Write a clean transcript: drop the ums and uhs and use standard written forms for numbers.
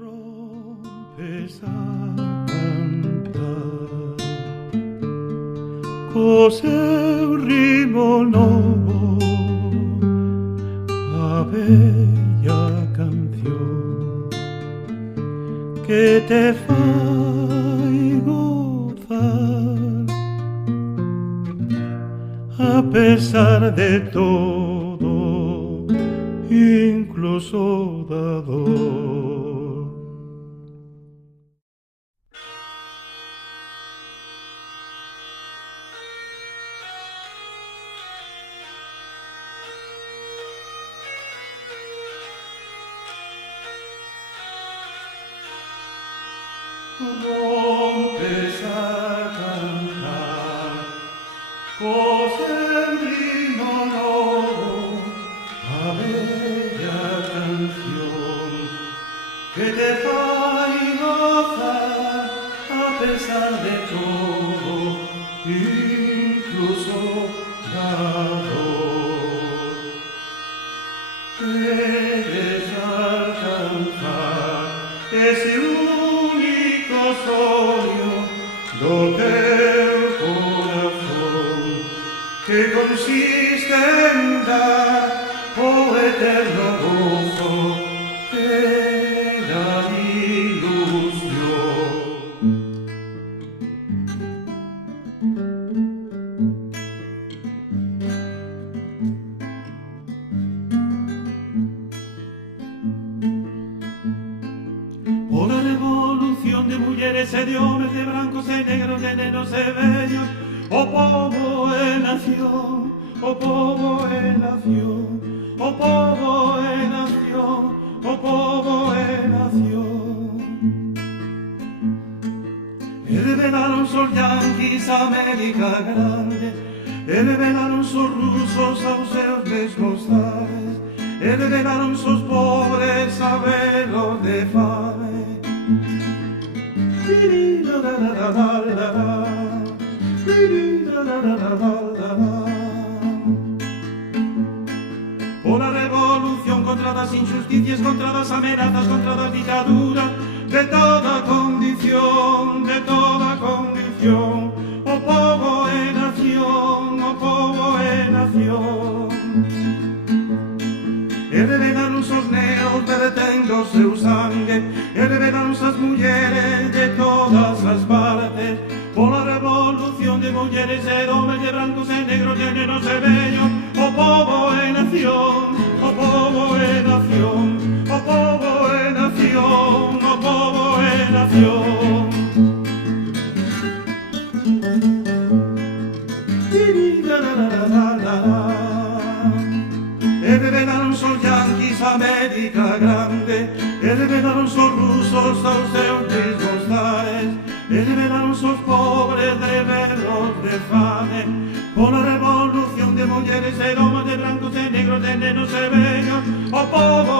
Rompes a cantar co seu ritmo novo a bella canción que te fai gozar a pesar de todo, incluso da dor. Rompes a cantar co seu ritmo novo a bella canción que te fai gozar a pesar de todo, incluso da dor. Queres alcanzar ese único sonho do teu corazón que consiste en dar o eterno gozo de la ilusión. Pola revolución de mulleres e de homes, de brancos e negros, de nenos e vellos, o pobo e nación, o pobo e nación, o pobo e nación, o pobo e nación. E revelaron os yanquis a América grande, e revelaron os rusos aos seus mesmos zares, e revelaron os pobres a velos de fame. Pola revolución contra das injusticias, contra das amenazas, contra das dictaduras, de toda condición, de toda condición, o pobo e nación, o pobo e nación. E revelaron os neos vertendo o seu sangue, e revelaron as mulleres de todas as partes, pola revolución de mulleres e de homes, de brancos e negros, de nenos e vellos, o pobo e nación, o pobo e nación, o pobo e nación, o pobo e nación. E revelaron os yanquis a América grande, e revelaron os rusos aos seus mesmos zares, e revelaron os pobres de velos de fame, pola revolución de mulleres e de homes, de brancos e negros, de nenos e vellos, o pobo